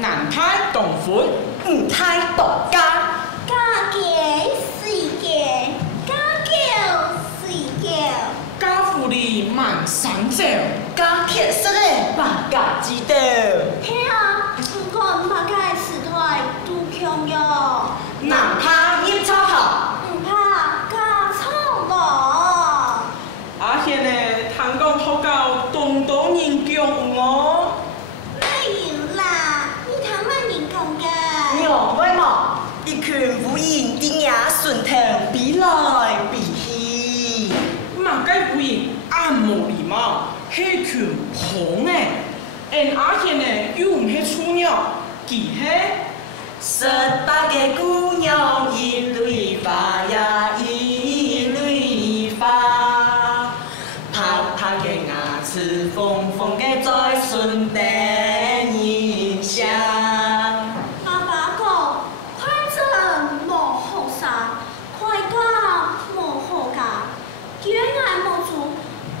男胎同婚，女胎同家，家家水家，家教水教，家父里万三兆，家铁色的百家之道。嘿啊，不过唔怕介时代都强哟，男怕阴超好，唔怕家丑无。阿贤呢，谈讲好到东东人强哦。没有啦，你谈乜人讲噶？娘妹嘛，一群无言顶牙顺藤比来比去。嘛该不然暗无礼貌，迄群红诶，而阿贤呢又唔系处鸟，其迄18个姑娘一蕊花呀一蕊花，拍拍个牙齿缝缝个在顺地印象。阿爸讲，快真无好啥，快家无好家，叫俺无做，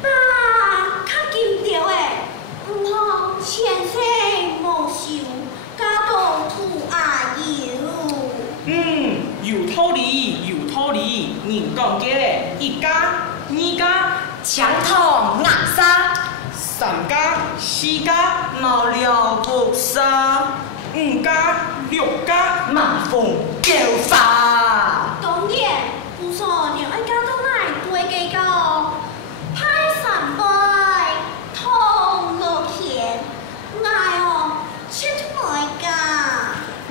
爸较金条诶，唔好前世无受，家道土阿油。有道理，有道理，人讲嘅咧，一家、二家、墙头牙沙，三家、四家、毛了不沙， 5家、6家，马蜂叫法。当然，不说让俺家到来对几个，派三杯，通落钱，爱哦，切台噶。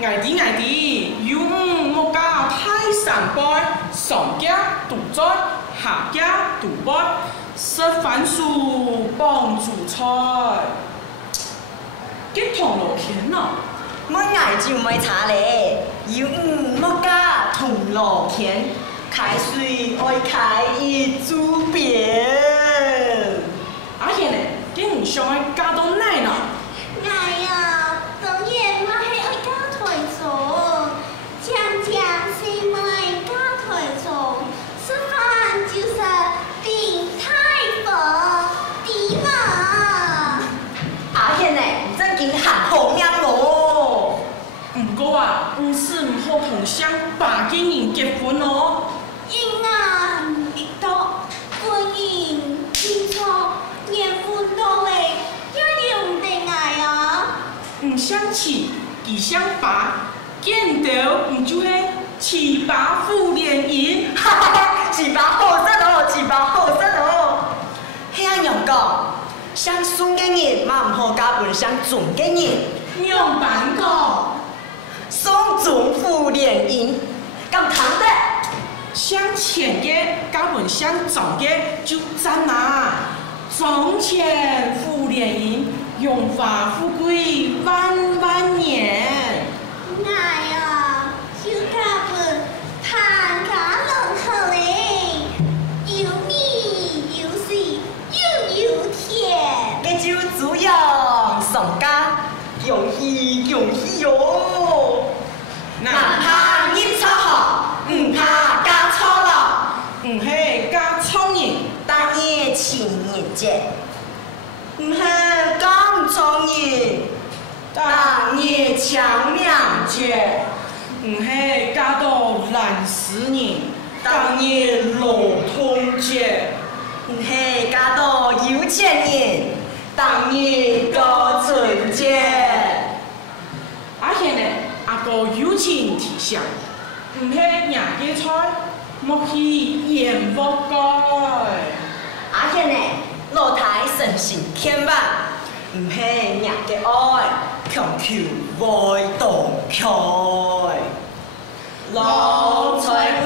爱弟，有莫家太三杯，上家独栽，下家独杯，食番薯帮助菜，结同路天呐。我爱就没茶嘞，有莫家同路田，开水爱开一株别。阿贤呢，竟唔想爱嫁到奶呢？哎呀，当然嘛系爱家台做，常常是咪家台做，吃饭就是顶太佛底嘛。阿贤呢，真经喊好命哦。唔过啊，唔是唔好同乡百几人结婚哦。因啊，一到婚姻基础，结婚到嘞，也用得爱啊。唔相似，而相拔，见到唔就係七八夫聯姻。哈哈哈，几把好色哦，几把好色哦。遐样讲，相顺嘅人嘛唔好嫁伴相准嘅人，样板講，双准夫联姻，咁谈得。相前嘅加本相早嘅就真啦。床前夫聯姻，榮華富貴萬萬年。爱啊，就家本谈家人好嘞，有米有水又有甜。嘅就主要上家，容易哟。男怕阴超好，唔怕家超老。唔係加聰人，大夜情人節，唔係咁創意。大夜長命節，唔係加到爛死人，大夜老通節。唔係嫁到有錢人，當夜高春節。阿賢呢，阿個有錢提倡，唔係廿幾菜，莫去鹽福蓋。阿賢呢，老太神性天吧，唔係人嘅愛，強求愛動開。老財